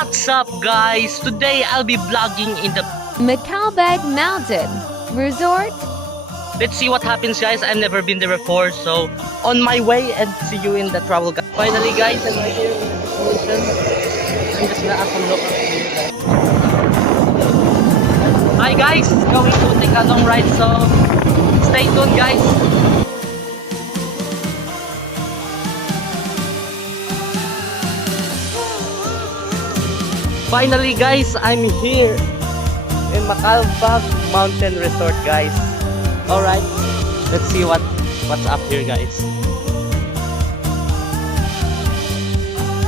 What's up guys? Today I'll be vlogging in the Macalbag Mountain Resort. Let's see what happens guys. I've never been there before, so on my way and see you in the travel guide. Finally guys, I'm right here in the destination. I'm just gonna ask some locals here guys. Hi guys, going to take a long ride, so stay tuned guys. Finally guys, I'm here in Macalbag Mountain Resort guys. Alright, let's see what's up here guys.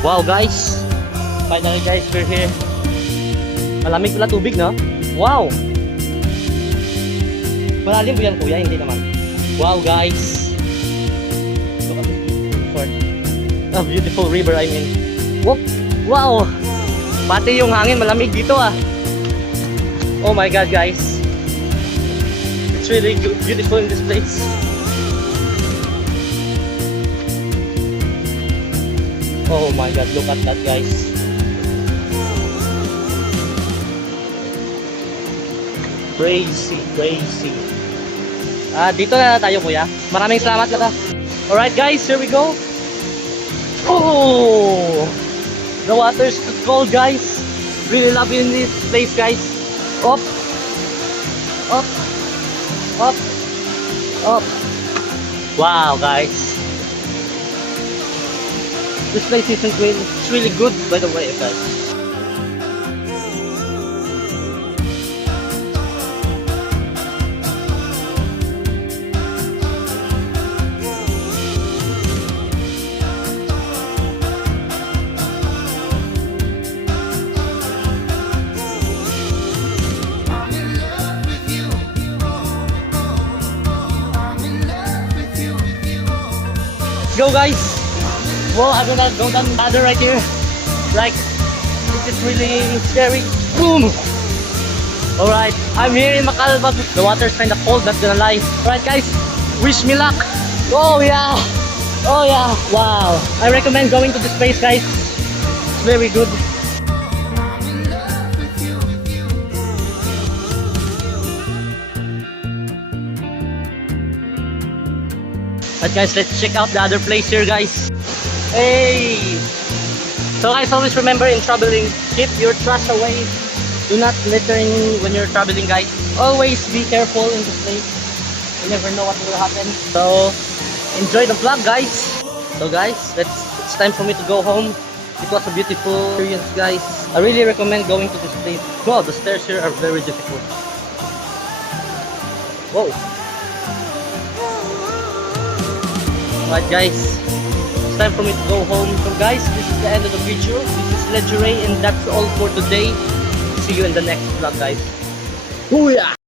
Wow guys, finally guys, we're here. Malamig pala tubig, no? Wow! Malalim po yan kuya, hindi naman. Wow guys! Look at this resort. Oh, beautiful river I mean. Whoop! Wow! Pati yung hangin malamig dito ah. Oh my god guys. It's really beautiful in this place. Oh my god, look at that guys. Crazy, crazy. Dito na tayo kuya. Maraming salamat ka. Alright guys, here we go. Oh! The water is too cold guys. Really love in this place guys. Up, up, up, up. Wow guys. This place isn't really, it's really good by the way guys. Go guys! Well, I'm gonna go down the ladder right here. Like, this is really scary. Boom! Alright, I'm here in Macalbag. The water's kinda cold, not gonna lie. Alright guys, wish me luck! Oh yeah! Oh yeah! Wow! I recommend going to this place guys. It's very good. But guys, let's check out the other place here guys. Hey! So guys, always remember in traveling, keep your trash away. Do not littering when you're traveling guys. Always be careful in this place. You never know what will happen. So, enjoy the vlog guys. So guys, it's time for me to go home. It was a beautiful experience guys. I really recommend going to this place. Wow, the stairs here are very difficult. Whoa! Alright guys, it's time for me to go home. So guys, this is the end of the video. This is Ledgeray and that's all for today. See you in the next vlog guys. Booyah!